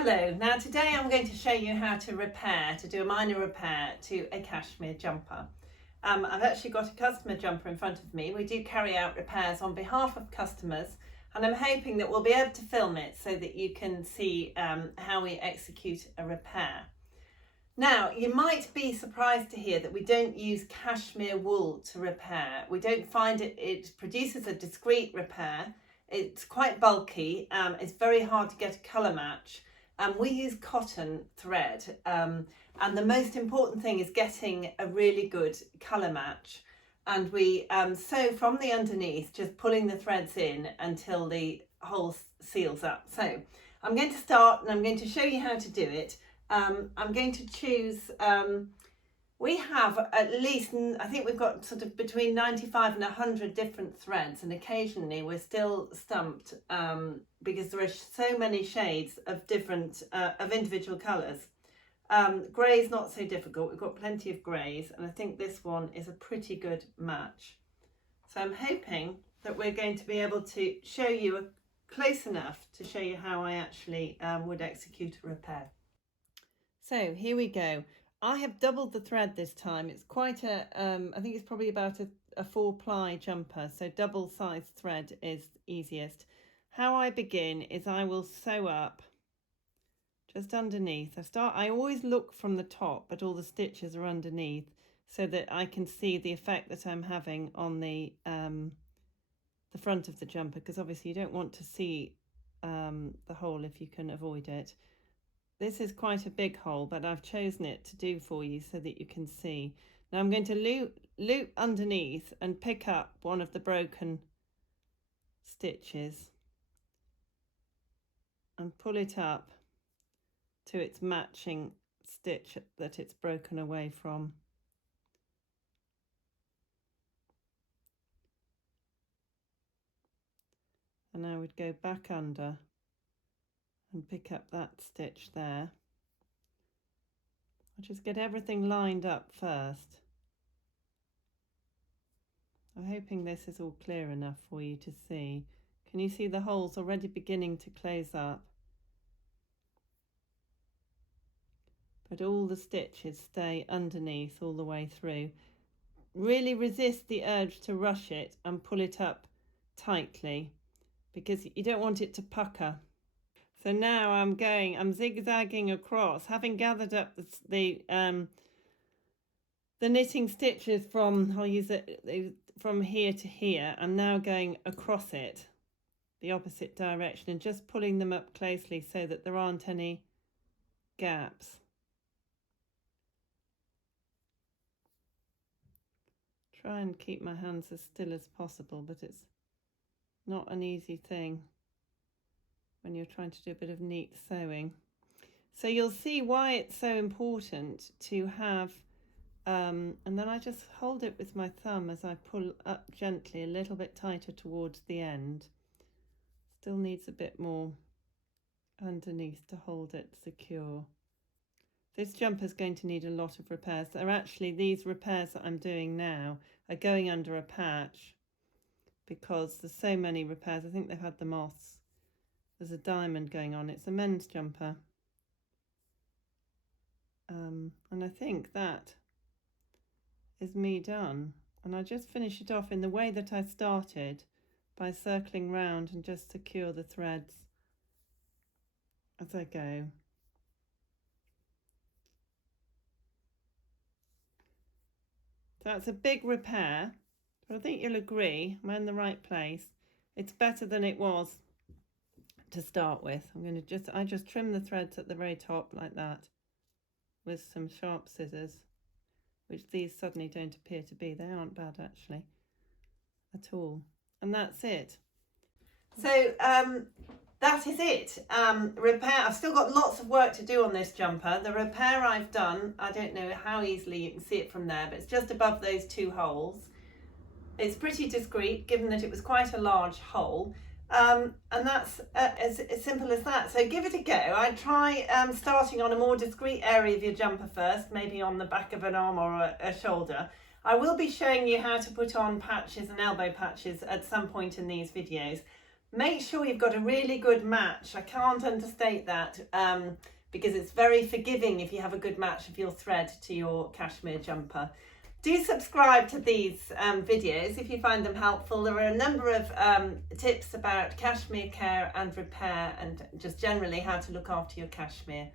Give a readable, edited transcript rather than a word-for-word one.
Hello, now today I'm going to show you how to do a minor repair to a cashmere jumper. I've actually got a customer jumper in front of me. We do carry out repairs on behalf of customers, and I'm hoping that we'll be able to film it so that you can see how we execute a repair. Now, you might be surprised to hear that we don't use cashmere wool to repair. We don't find it produces a discreet repair. It's quite bulky, it's very hard to get a colour match. We use cotton thread, and the most important thing is getting a really good colour match. And we sew from the underneath, just pulling the threads in until the hole seals up. So I'm going to start and I'm going to show you how to do it. I'm going to choose, we have at least, I think we've got sort of between 95 and 100 different threads, and occasionally we're still stumped because there are so many shades of different, of individual colours. Grey is not so difficult, we've got plenty of greys, and I think this one is a pretty good match. So I'm hoping that we're going to be able to show you close enough to show you how I actually would execute a repair. So here we go. I have doubled the thread this time. It's quite a, I think it's probably about a 4-ply jumper, so double sized thread is easiest. How I begin is I will sew up just underneath. I always look from the top, but all the stitches are underneath so that I can see the effect that I'm having on the front of the jumper, because obviously you don't want to see the hole if you can avoid it. This is quite a big hole, but I've chosen it to do for you so that you can see. Now I'm going to loop underneath and pick up one of the broken stitches and pull it up to its matching stitch that it's broken away from. And I would go back under and pick up that stitch there. I'll just get everything lined up first. I'm hoping this is all clear enough for you to see. Can you see the holes already beginning to close up? But all the stitches stay underneath all the way through. Really resist the urge to rush it and pull it up tightly, because you don't want it to pucker. So now I'm zigzagging across, having gathered up the knitting stitches from, I'll use it from here to here. I'm now going across it, the opposite direction, and just pulling them up closely so that there aren't any gaps. Try and keep my hands as still as possible, but it's not an easy thing when you're trying to do a bit of neat sewing. So you'll see why it's so important to have, and then I just hold it with my thumb as I pull up gently a little bit tighter towards the end. Still needs a bit more underneath to hold it secure. This jumper is going to need a lot of repairs. These repairs that I'm doing now are going under a patch because there's so many repairs. I think they've had the moths. There's a diamond going on. It's a men's jumper. And I think that is me done. And I just finish it off in the way that I started, by circling round and just secure the threads as I go. So that's a big repair, but I think you'll agree I'm in the right place. It's better than it was to start with. I just trim the threads at the very top like that with some sharp scissors, which these suddenly don't appear to be. They aren't bad actually at all. And that's it. So that is it. Repair. I've still got lots of work to do on this jumper. The repair I've done, I don't know how easily you can see it from there, but it's just above those 2 holes. It's pretty discreet given that it was quite a large hole. And that's as simple as that. So give it a go. I'd try starting on a more discreet area of your jumper first, maybe on the back of an arm or a shoulder. I will be showing you how to put on patches and elbow patches at some point in these videos, Make sure you've got a really good match. I can't understate that, because it's very forgiving if you have a good match of your thread to your cashmere jumper. Do subscribe to these videos if you find them helpful. There are a number of tips about cashmere care and repair, and just generally how to look after your cashmere.